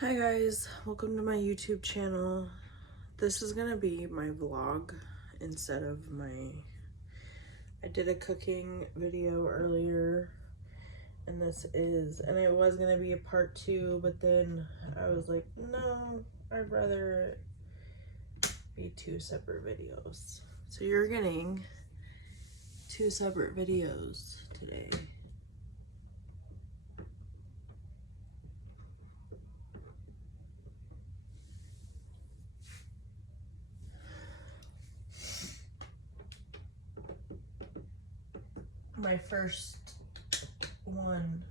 Hi guys, welcome to my YouTube channel. This is gonna be my vlog instead of I did a cooking video earlier and it was gonna be a part 2, but then I was like, no, I'd rather it be 2 separate videos. So you're getting 2 separate videos today. My first one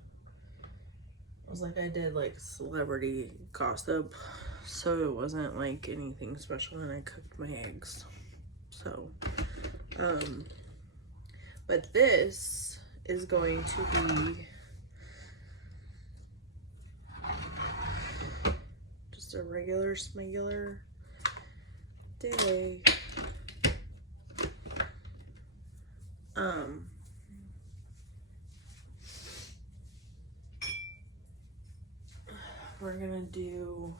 was like I did like celebrity gossip, so it wasn't like anything special, and I cooked my eggs. So but this is going to be just a regular smegular day. We're gonna do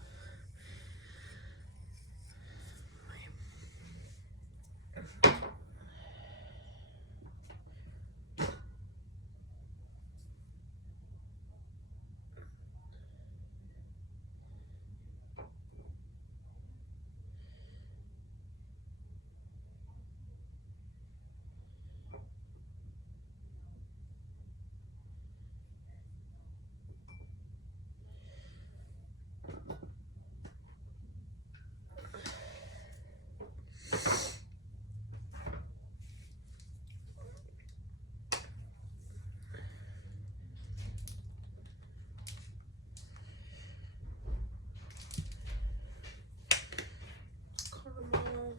caramel,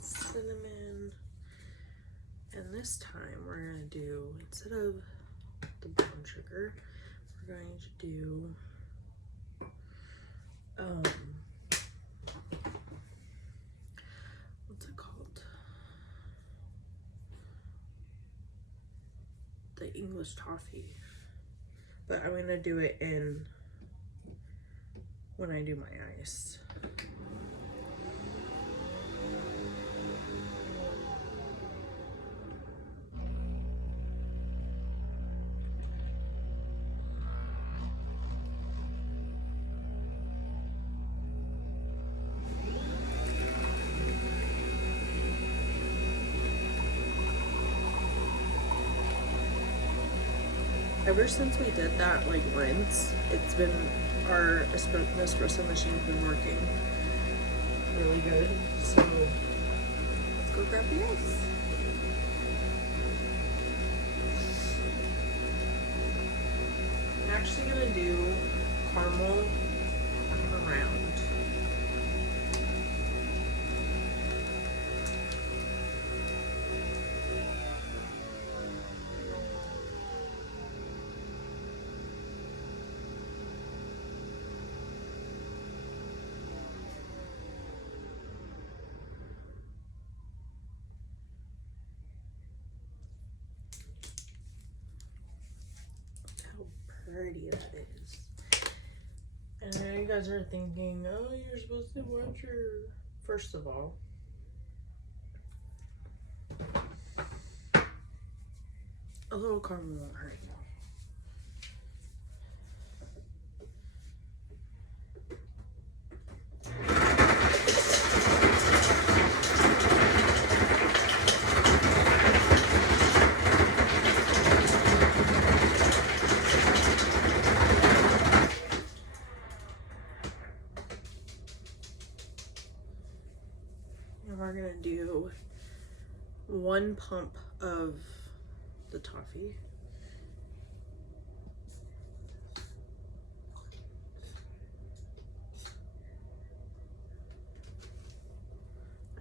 cinnamon, and this time we're gonna do, instead of the brown sugar, we're going to do what's it called? The English toffee. But I'm gonna do it when I do my ice. Ever since we did that like rinse, it's been, our espresso machine's been working really good. So let's go grab the ice. I'm actually gonna do caramel around. Pretty that is. And I know you guys are thinking, oh, you're supposed to watch your, first of all, a little caramel won't hurt you. We're gonna do 1 pump of the toffee.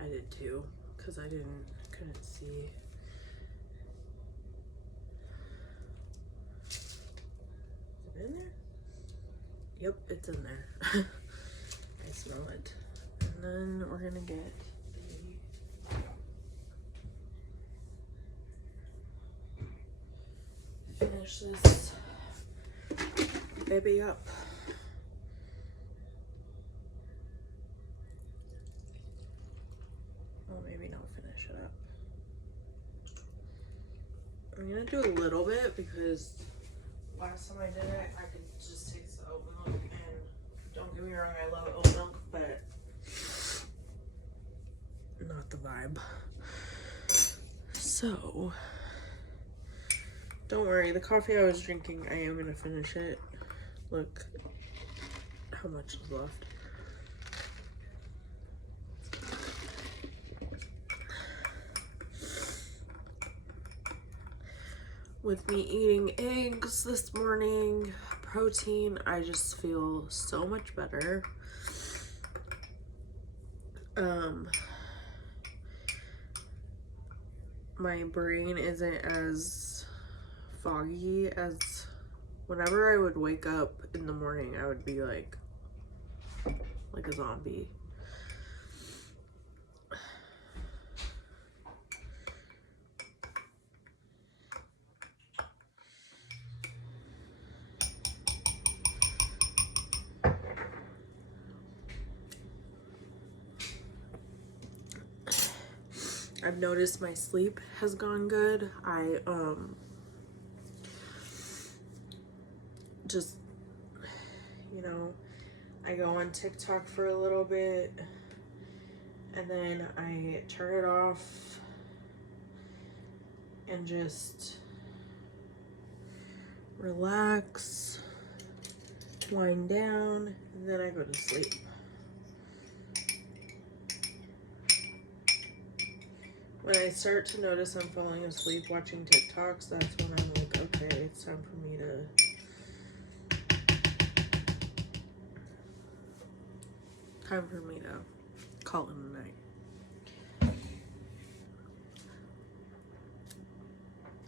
I did too, because I couldn't see. Is it in there? Yep, it's in there. I smell it. And then we're gonna get finish this baby up. gonna do a little bit because last time I did it, I could just taste the oat milk, and don't get me wrong, I love oat milk, but not the vibe. So, don't worry, the coffee I was drinking, I am gonna finish it. Look how much is left. With me eating eggs this morning, protein, I just feel so much better. My brain isn't as foggy as whenever I would wake up in the morning, I would be like a zombie. I've noticed my sleep has gone good. I just, you know, I go on TikTok for a little bit and then I turn it off and just relax, wind down, and then I go to sleep. When I start to notice I'm falling asleep watching TikToks, that's when I'm like, okay, it's time for me to call it a night.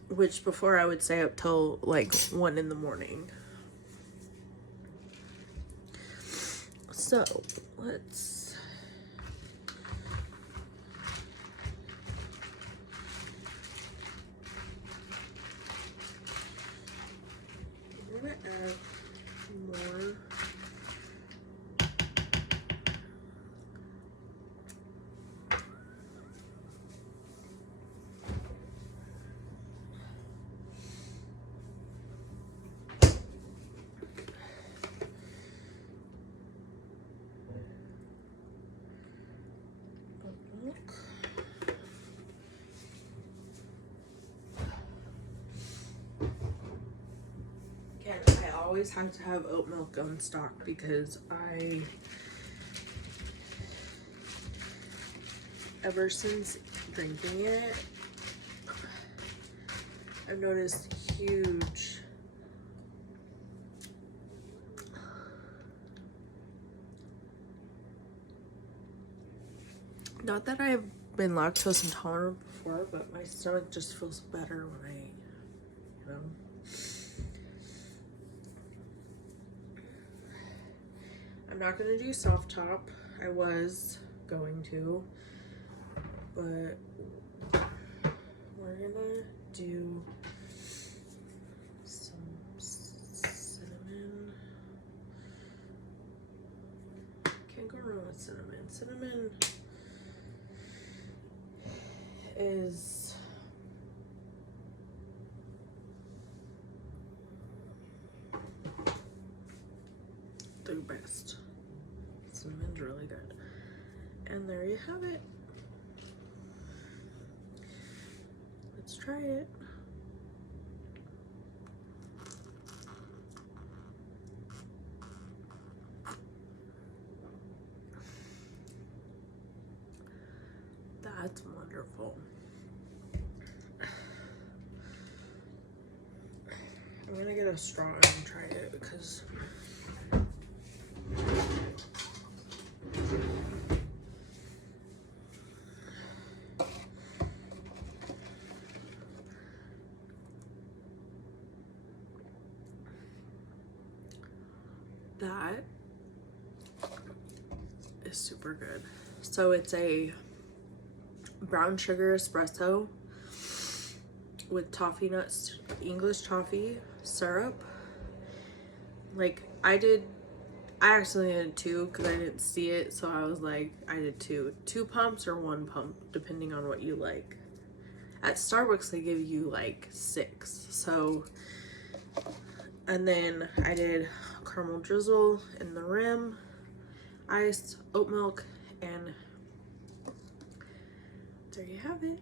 Which before I would stay up till like 1 in the morning. So let's I'm gonna add more. Again, I always have to have oat milk on stock because ever since drinking it, I've noticed huge not that I've been lactose intolerant before, but my stomach just feels better when I, you know. I'm not gonna do soft top. I was going to, but we're gonna do some cinnamon. Can't go wrong with cinnamon. Cinnamon is the best. Cinnamon's really good. And there you have it. Let's try it. That's wonderful. I'm gonna get a straw and try it because that is super good. So it's a brown sugar espresso with toffee nuts, English toffee syrup. Like I actually did 2 because I didn't see it, so I was like, I did 2 pumps or 1 pump depending on what you like. At Starbucks, they give you like 6. So, and then I did caramel drizzle in the rim, ice, oat milk, and there you have it.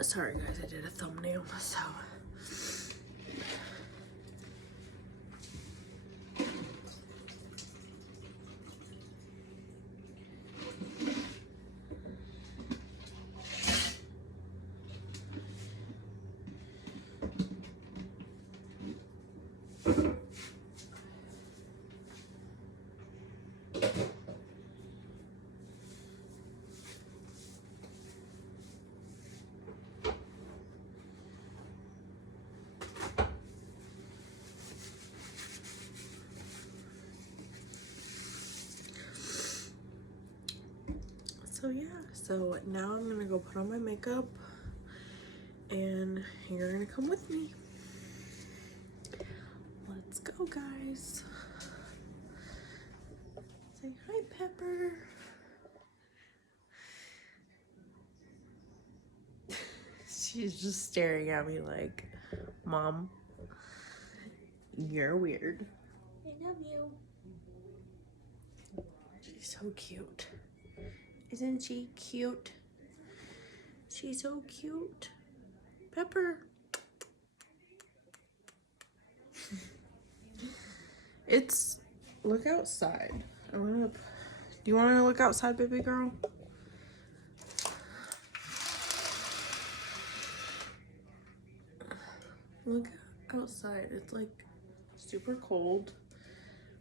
Sorry guys, I did a thumbnail, so. So yeah, so now I'm gonna go put on my makeup and you're gonna come with me. Let's go, guys. Say hi, Pepper. She's just staring at me like, Mom, you're weird. I love you. She's so cute. Isn't she cute? She's so cute. Pepper. It's, look outside. Do you want to look outside, baby girl? Look outside. It's like super cold,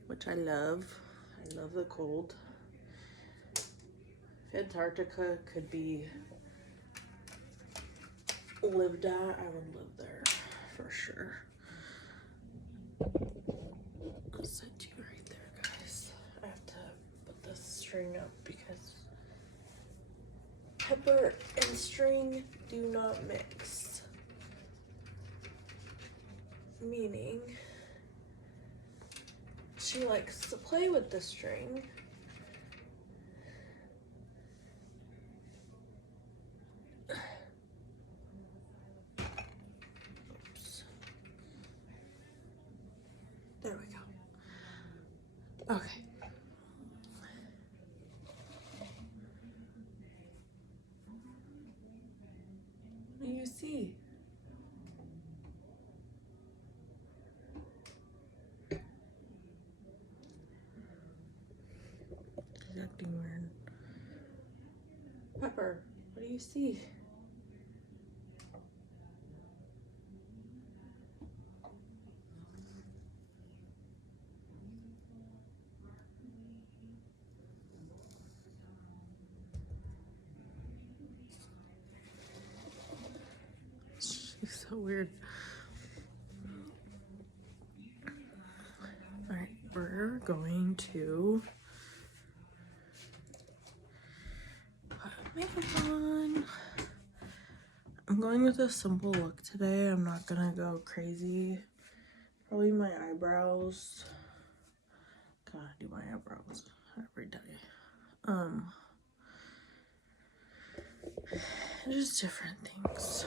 which I love. I love the cold. If Antarctica could be lived at, I would live there for sure. I'll set you right there, guys. I have to put this string up because pepper and string do not mix. Meaning, she likes to play with the string. Oops. There we go. Okay. What do you see? She's acting weird. Pepper, what do you see? She's so weird. Alright, we're going to put makeup on. I'm going with a simple look today. I'm not gonna go crazy. Probably my eyebrows. Gotta do my eyebrows every day. Just different things.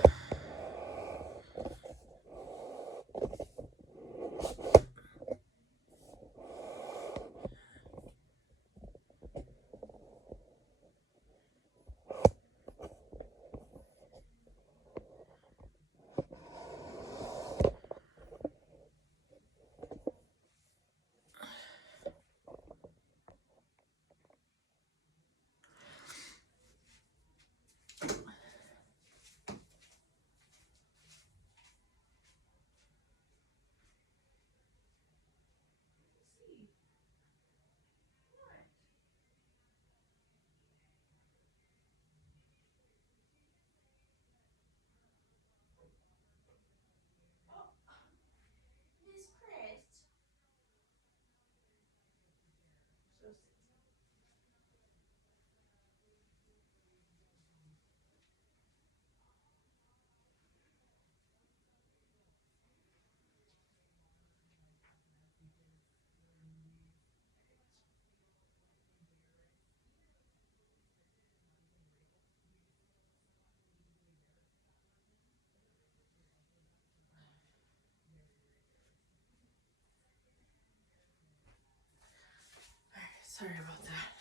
Sorry about that.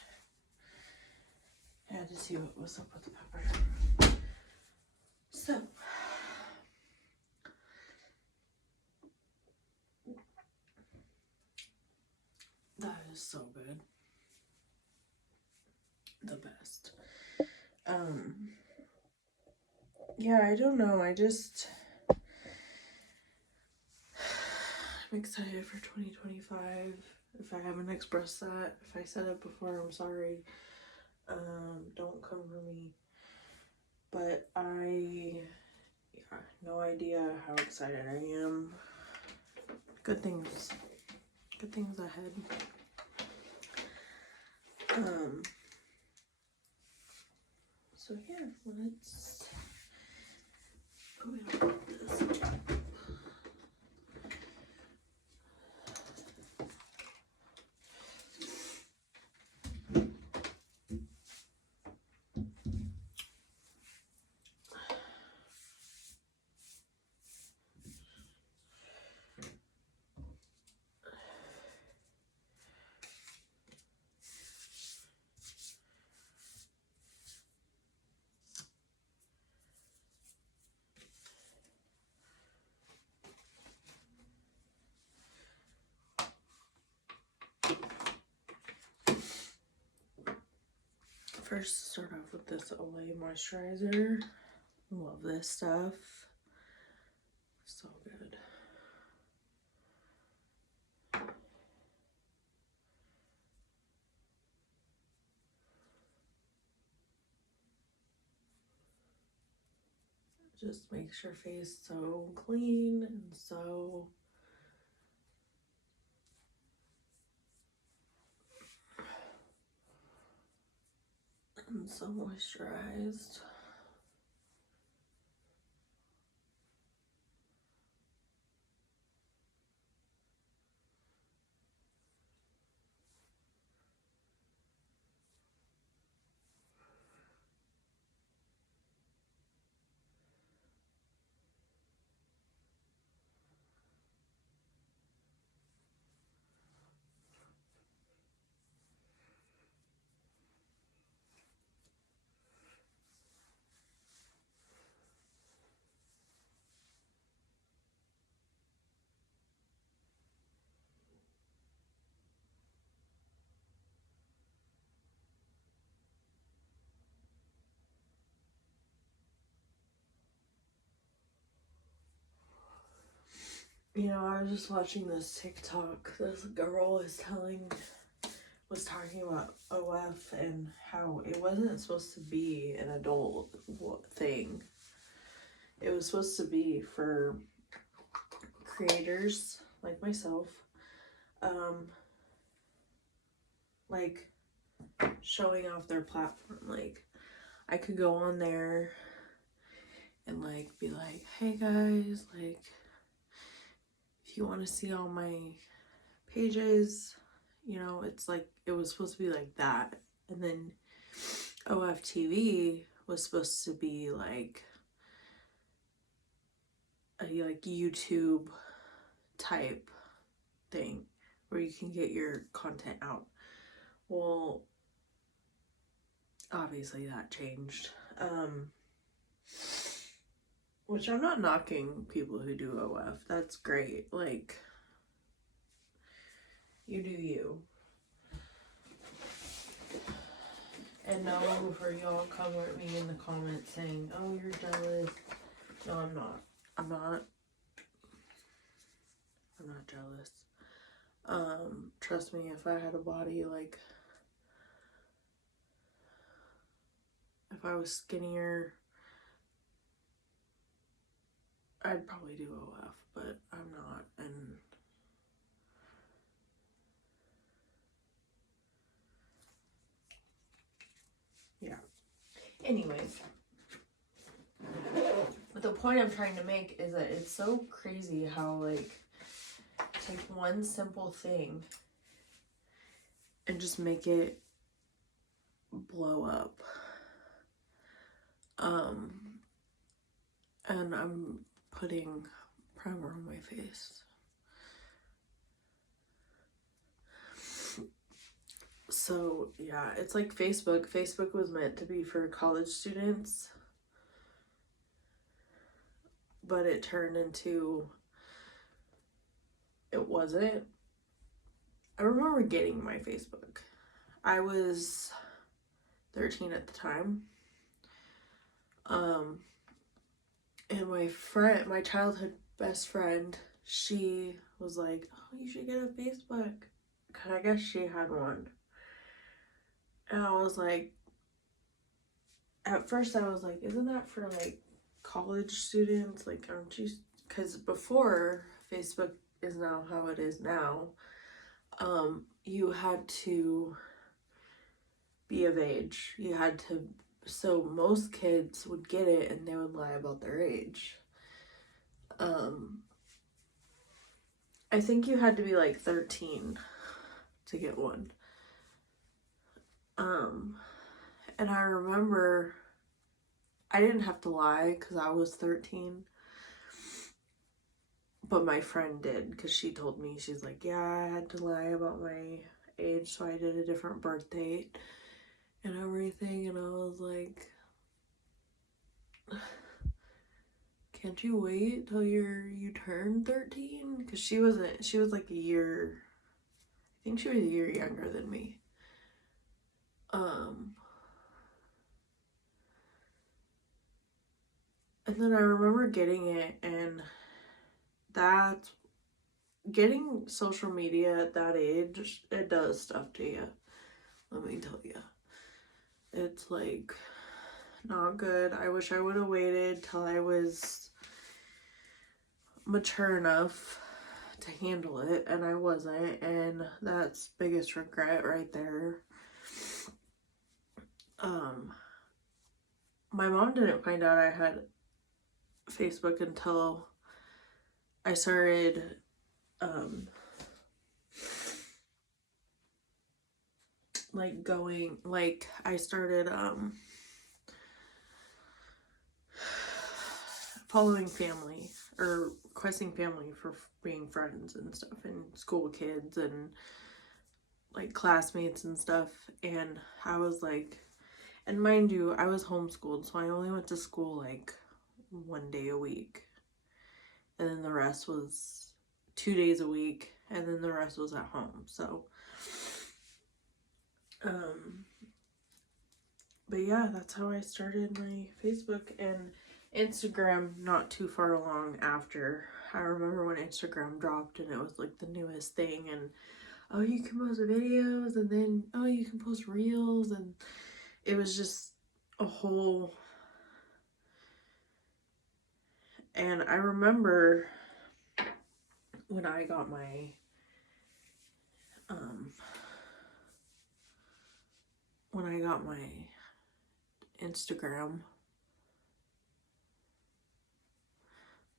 I had to see what was up with the pepper. So, that is so good. The best. Yeah, I don't know. I'm excited for 2025. If I haven't expressed that, if I said it before, I'm sorry. Don't come for me. But no idea how excited I am. Good things ahead. So yeah, let's put this. First, start off with this Olay moisturizer. Love this stuff. So good. Just makes your face so clean and so moisturized. You know, I was just watching this TikTok. This girl was talking about OF and how it wasn't supposed to be an adult thing. It was supposed to be for creators like myself, like showing off their platform. Like, I could go on there and like be like, hey guys, like, if you want to see all my pages, you know, it's like, it was supposed to be like that. And then OFTV was supposed to be like a YouTube type thing where you can get your content out. Well, obviously that changed. Which I'm not knocking people who do OF. That's great. Like, you do you. And no for y'all come at me in the comments saying, oh, you're jealous. No, I'm not. I'm not jealous. Trust me, if I had a body like, if I was skinnier, I'd probably do OF, but I'm not. And yeah. Anyways, but the point I'm trying to make is that it's so crazy how, like, take one simple thing and just make it blow up. And I'm putting primer on my face. So yeah, it's like Facebook. Facebook was meant to be for college students, but it turned into, it wasn't. I remember getting my Facebook. I was 13 at the time. And my childhood best friend, she was like, "Oh, you should get a Facebook." 'Cause I guess she had one. And I was like, at first I was like, "Isn't that for like college students? Like, aren't you?" Because before Facebook is now how it is now, you had to be of age. You had to, so most kids would get it and they would lie about their age. I think you had to be like 13 to get one. And I remember I didn't have to lie because I was 13, but my friend did, because she told me, she's like, "Yeah, I had to lie about my age, so I did a different birth date and everything." And I was like, "Can't you wait till you turn 13?" Because she was like a year, I think she was a year younger than me. And then I remember getting it, and that, getting social media at that age, it does stuff to you. Let me tell you. It's like not good. I wish I would have waited till I was mature enough to handle it, and I wasn't, and that's biggest regret right there. My mom didn't find out I had Facebook until I started I started following family or requesting family for being friends and stuff, and school kids and like classmates and stuff. And I was like, and mind you, I was homeschooled, so I only went to school like 1 day a week, and then the rest was 2 days a week, and then the rest was at home. So but yeah, that's how I started my Facebook and Instagram not too far along after. I remember when Instagram dropped and it was like the newest thing, and oh, you can post videos, and then oh, you can post reels, and it was just a whole. And I remember when I got my Instagram,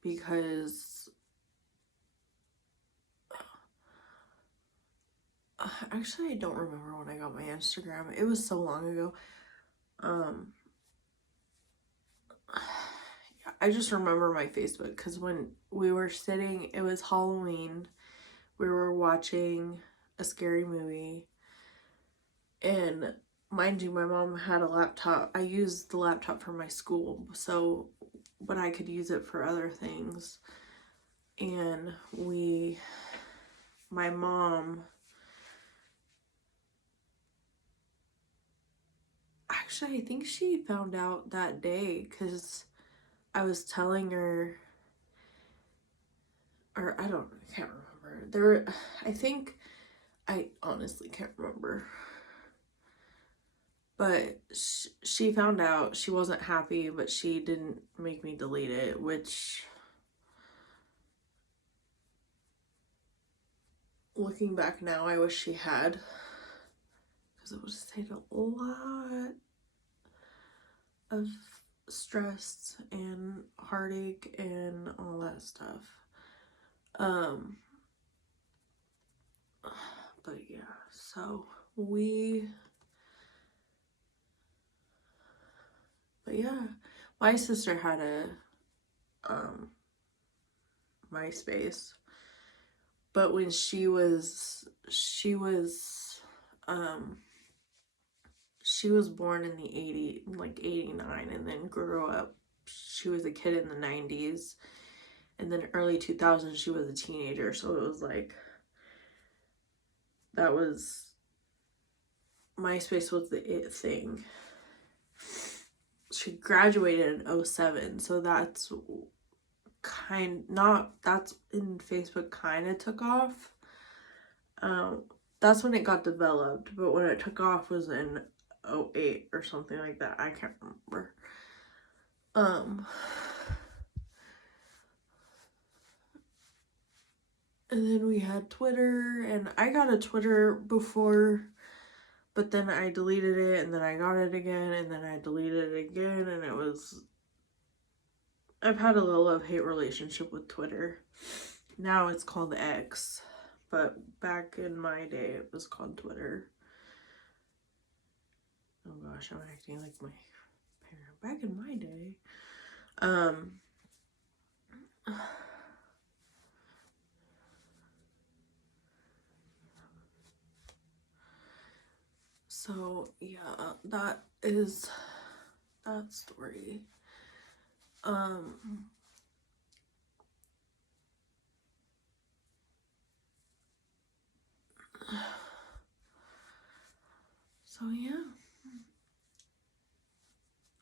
because actually I don't remember when I got my Instagram. It was so long ago. I just remember my Facebook because when we were sitting, it was Halloween, we were watching a scary movie, and mind you, my mom had a laptop. I used the laptop for my school, so, but I could use it for other things. And my mom, actually, I think she found out that day because I was telling her, or I can't remember. I honestly can't remember. But she found out. She wasn't happy, but she didn't make me delete it, which, looking back now, I wish she had, because it would save a lot of stress and heartache and all that stuff. But yeah, so but yeah, my sister had a MySpace, but when she was she was born in the 89, and then grew up. She was a kid in the 90s, and then early 2000s she was a teenager. So it was like, that was, MySpace was the it thing. She graduated in 07, so that's that's when Facebook kind of took off. That's when it got developed, but when it took off was in 08 or something like that. I can't remember. And then we had Twitter, and I got a Twitter before, but then I deleted it, and then I got it again, and then I deleted it again, and I've had a little love-hate relationship with Twitter. Now it's called X, but back in my day it was called Twitter. Oh gosh, I'm acting like my parent. Back in my day. So yeah, that is that story. So yeah.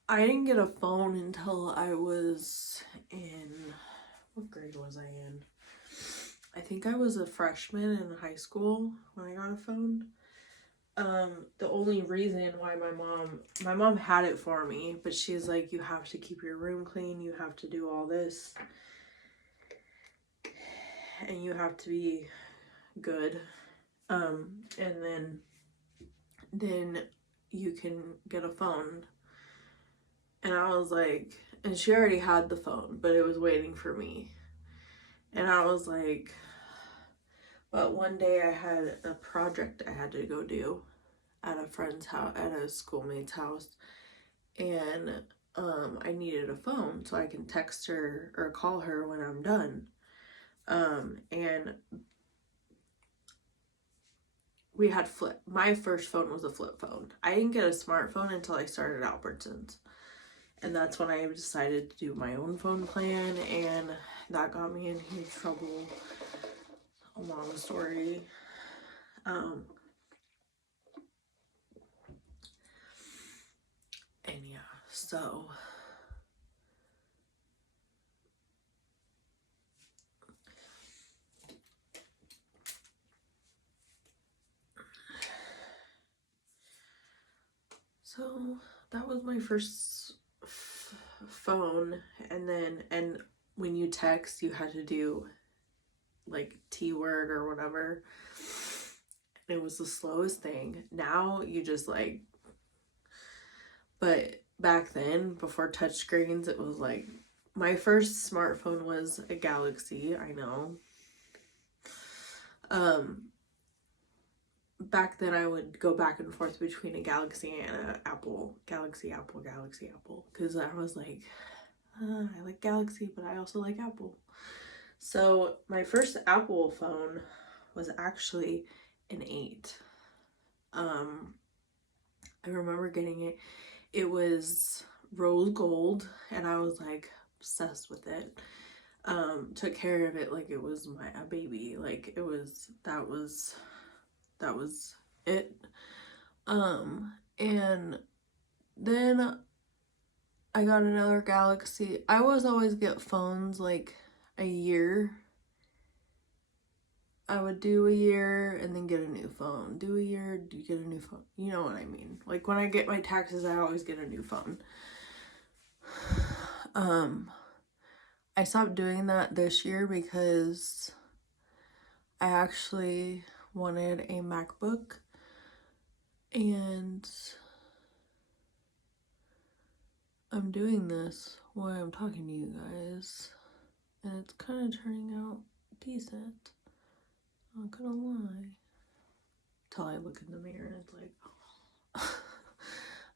I didn't get a phone until I was in, what grade was I in? I think I was a freshman in high school when I got a phone. The only reason why my mom had it for me, but she's like, you have to keep your room clean, you have to do all this, and you have to be good, and then you can get a phone. And I was like, and she already had the phone, but it was waiting for me. And I was like, but one day I had a project I had to go do at a friend's house, at a schoolmate's house, and I needed a phone so I can text her or call her when I'm done. And we had my first phone was a flip phone. I didn't get a smartphone until I started Albertsons. And that's when I decided to do my own phone plan, and that got me in huge trouble. A long story. And yeah, so that was my first phone. And when you text, you had to do like T-word or whatever. It was the slowest thing. Now you just like, but back then, before touchscreens, it was like, my first smartphone was a Galaxy, I know. Back then I would go back and forth between a Galaxy and an Apple. Galaxy, Apple, because I was like, I like Galaxy, but I also like Apple. So my first Apple phone was actually an 8. I remember getting it. It was rose gold, and I was like obsessed with it. Took care of it like it was a baby. Like that was it. And then I got another Galaxy. I always get phones like a year. I would do a year and then get a new phone. Do a year, get a new phone. You know what I mean? Like when I get my taxes, I always get a new phone. I stopped doing that this year because I actually wanted a MacBook, and I'm doing this while I'm talking to you guys, and it's kind of turning out decent. Not gonna lie. Till I look in the mirror and it's like,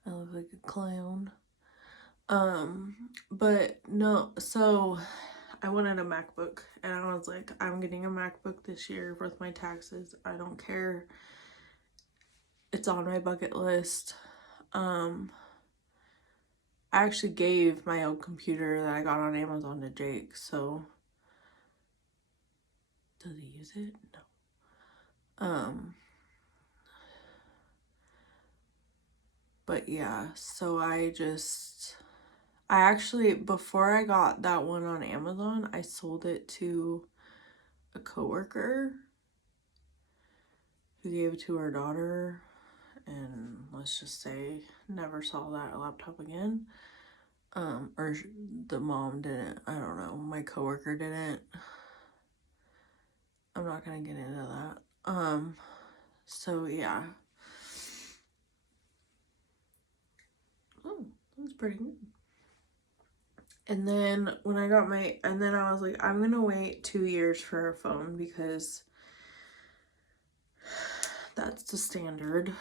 I look like a clown. But no, so I wanted a MacBook, and I was like, I'm getting a MacBook this year with my taxes. I don't care. It's on my bucket list. I actually gave my old computer that I got on Amazon to Jake, so does he use it? No. But yeah, so I actually, before I got that one on Amazon, I sold it to a coworker who gave it to her daughter, and let's just say never saw that laptop again. Or the mom didn't. I don't know. My coworker didn't. I'm not gonna get into that. So yeah. Oh, that's pretty good. And then when I got and then I was like, I'm gonna wait 2 years for a phone because that's the standard.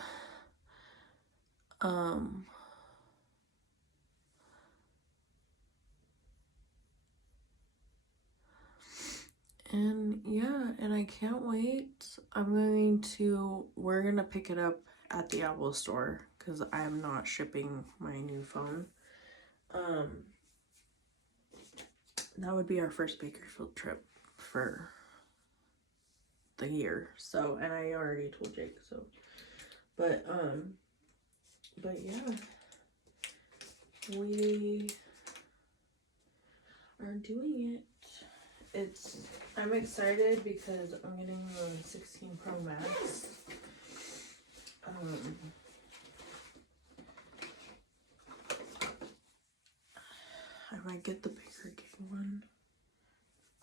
And yeah, and I can't wait. We're gonna pick it up at the Apple store because I am not shipping my new phone. That would be our first Bakersfield trip for the year. So, and I already told Jake, so, but yeah, we are doing it. I'm excited because I'm getting the 16 Pro Max. I might get the bigger gig one.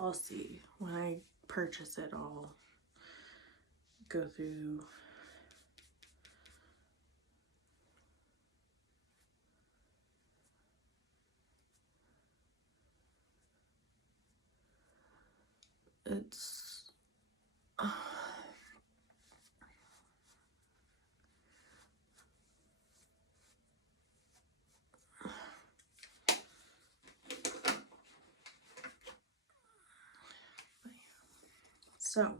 I'll see. When I purchase it, I'll go through. It's so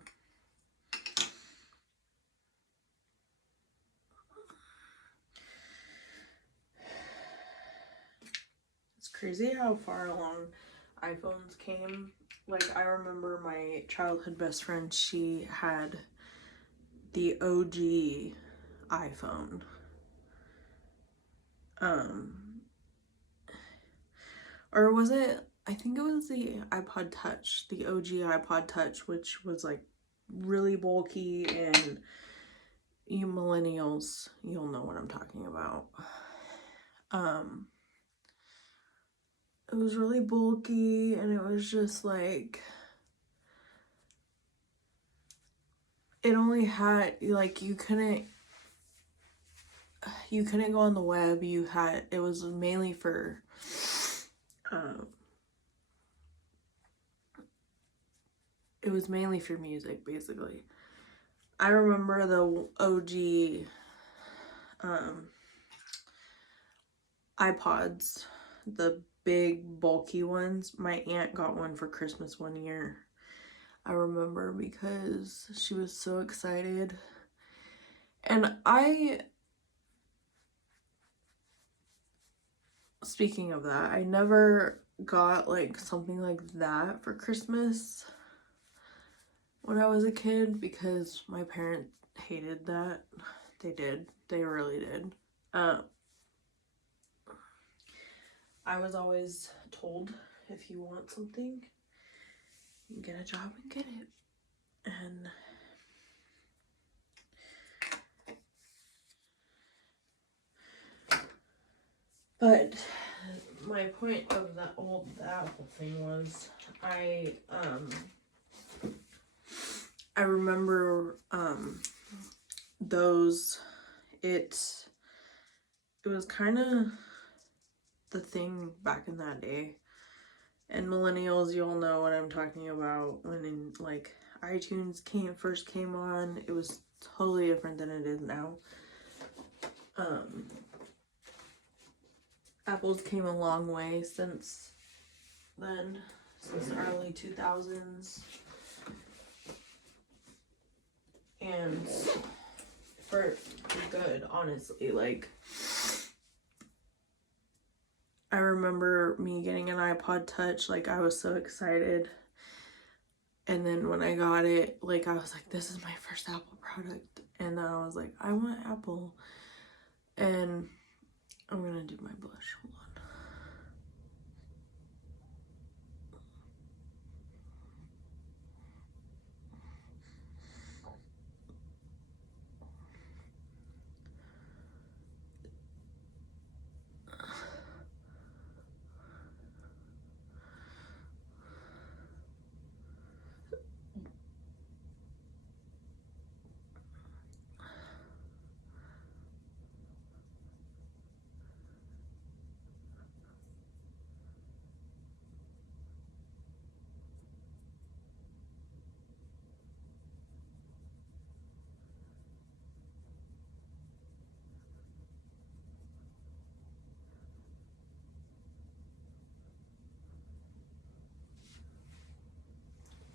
it's crazy how far along iPhones came. Like, I remember my childhood best friend, she had the OG iPhone. Or was it, I think it was the iPod Touch, the OG iPod Touch, which was like really bulky, and you millennials, you'll know what I'm talking about. It was really bulky, and it was just like, it only had, like, you couldn't go on the web. It was mainly for it was mainly for music, basically. I remember the OG iPods, the big bulky ones. My aunt got one for Christmas one year. I remember because she was so excited. And speaking of that, I never got like something like that for Christmas when I was a kid because my parents hated that. They did. They really did. I was always told, if you want something, you get a job and get it. And but my point of the Apple thing was, I remember those, it was kind of the thing back in that day. And millennials, you'll know what I'm talking about. When like iTunes first came on, it was totally different than it is now. Apple's came a long way since then, since the early 2000s. And for good, honestly. Like, remember me getting an iPod Touch, like I was so excited. And then when I got it, like I was like, this is my first Apple product. And then I was like, I want Apple. And I'm gonna do my blush. Hold on.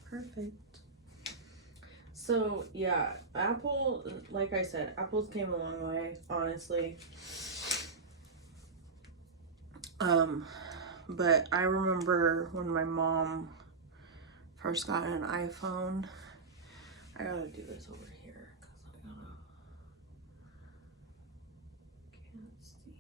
Perfect. So yeah, Apple, like I said, Apple's came a long way, honestly. But I remember when my mom first got an iPhone. I gotta do this over here because I can't see.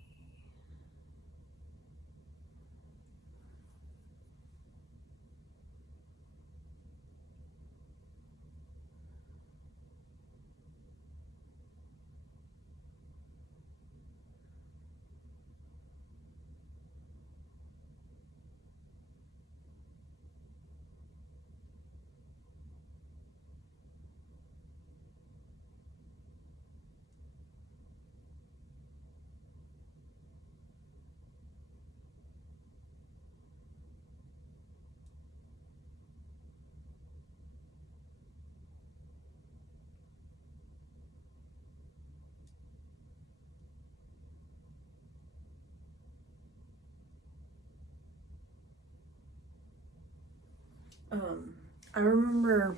I remember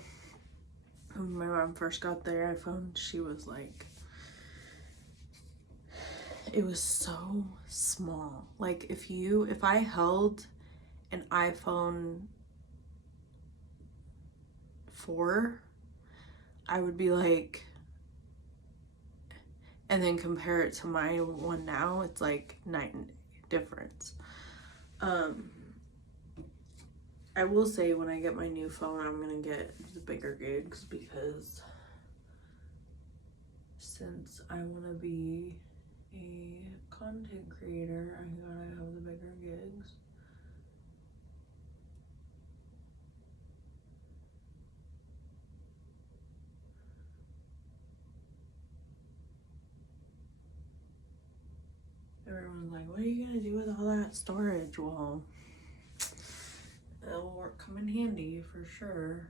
when my mom first got their iPhone, she was like, it was so small. Like if I held an iPhone 4, I would be like, and then compare it to my one now, it's like night and day difference. I will say when I get my new phone, I'm gonna get the bigger gigs because since I want to be a content creator, I gotta have the bigger gigs. Everyone's like, what are you gonna do with all that storage? Well, it'll come in handy for sure.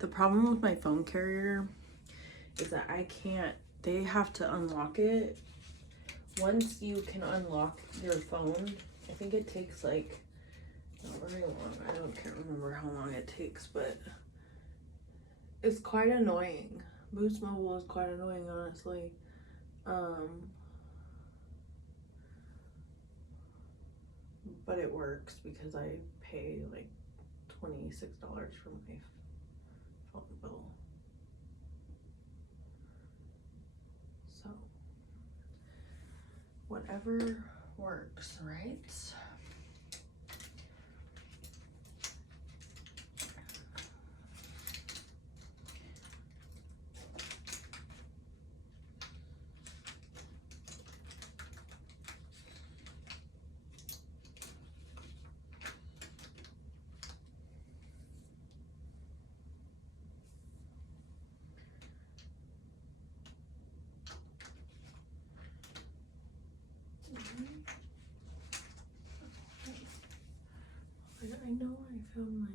The problem with my phone carrier is that they have to unlock it. Once you can unlock your phone, I think it takes like not very long. Can't remember how long it takes, but it's quite annoying. Boost Mobile is quite annoying, honestly. But it works because I pay like $26 for my phone bill. So whatever works, right? I know I found my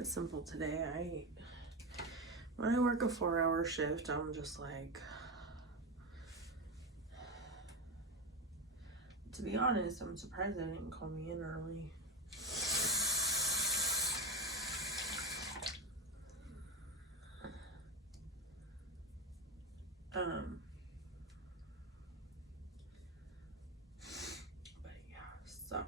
it simple today. When I work a 4-hour shift, I'm just like, to be honest, I'm surprised they didn't call me in early. But yeah, so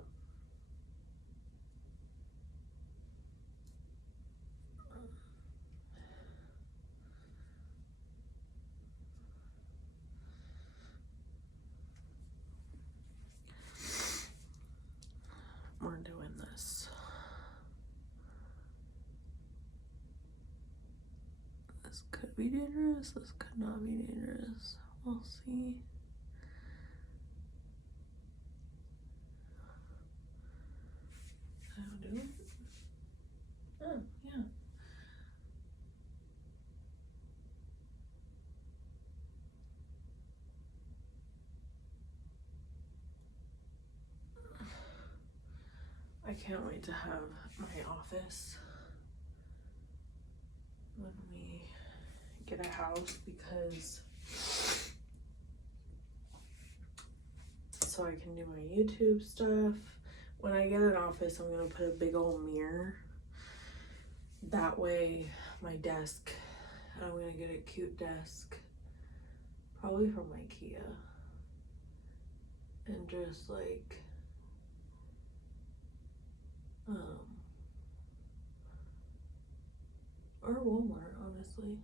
we're doing this. This could be dangerous. This could not be dangerous. We'll see. I'll do it. Oh, yeah. I can't wait to have my office when we get a house, because so I can do my YouTube stuff. When I get an office, I'm gonna put a big old mirror. That way my desk, I'm gonna get a cute desk, probably from IKEA, and just like or Walmart, honestly.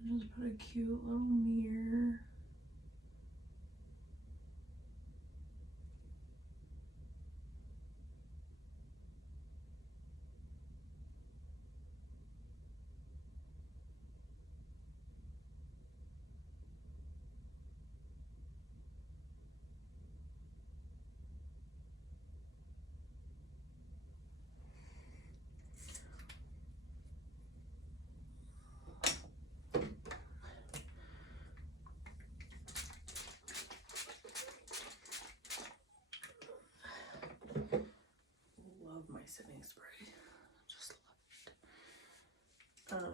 And just put a cute little mirror. Love my setting spray. Just love it.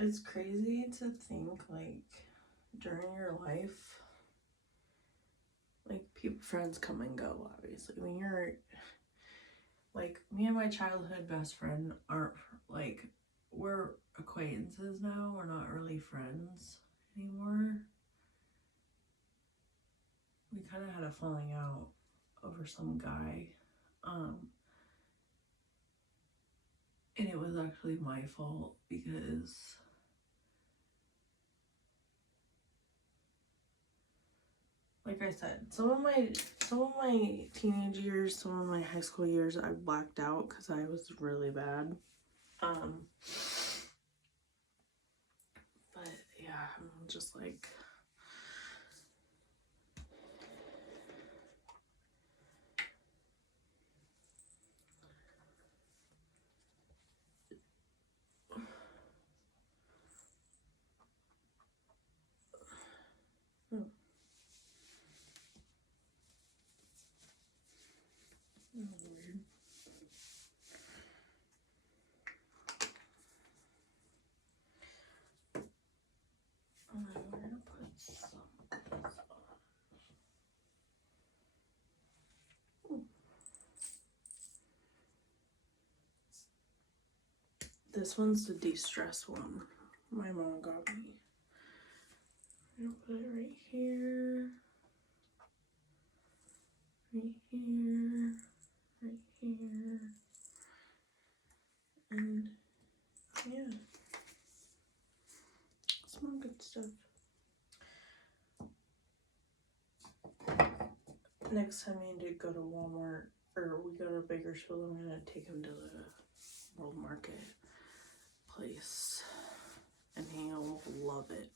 It's crazy to think, like, during your life, like, friends come and go, obviously. When you're, like, me and my childhood best friend aren't, like, we're acquaintances now. We're not really friends anymore. We kind of had a falling out over some guy. And it was actually my fault, because like I said, some of my teenage years, some of my high school years, I blacked out because I was really bad. But yeah, I'm just like, oh. Weird. We're gonna put some of this on. Ooh. This one's the de-stress one my mom got me. I'm gonna put it right here, right here, right here. And yeah, some more good stuff. Next time me and Dude go to Walmart, or we go to Bakersfield, I'm gonna take him to the World Market place, and he'll love it.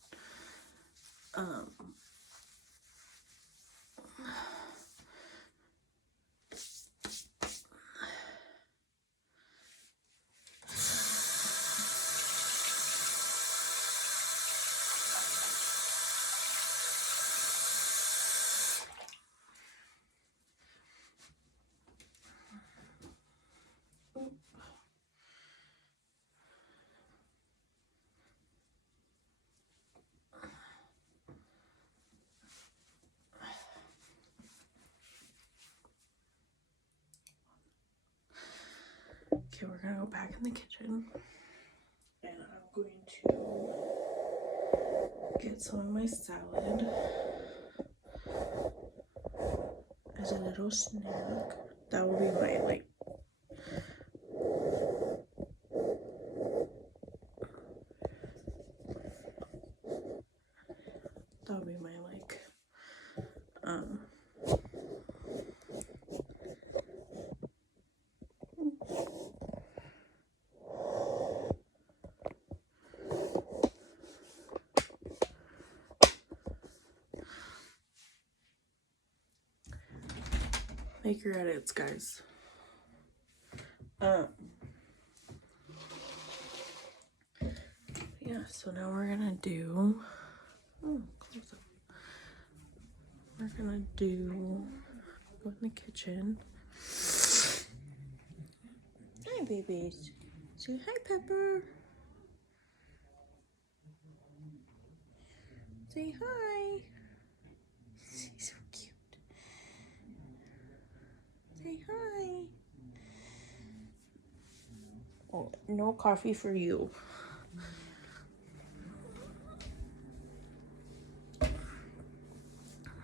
Okay, we're gonna go back in the kitchen, and I'm going to get some of my salad as a little snack. That will be my that'll be my make your edits, guys. Yeah, so now we're gonna do close up. We're gonna go in the kitchen. Hi, babies. Say hi, Pepper. Say hi. She's so cute. Say hi. Oh, no coffee for you.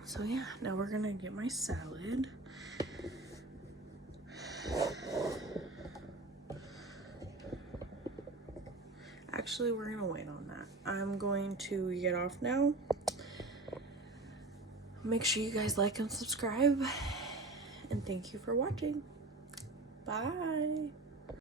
So yeah, now we're gonna get my salad. Actually, we're gonna wait on that. I'm going to get off now. Make sure you guys like and subscribe. And thank you for watching. Bye.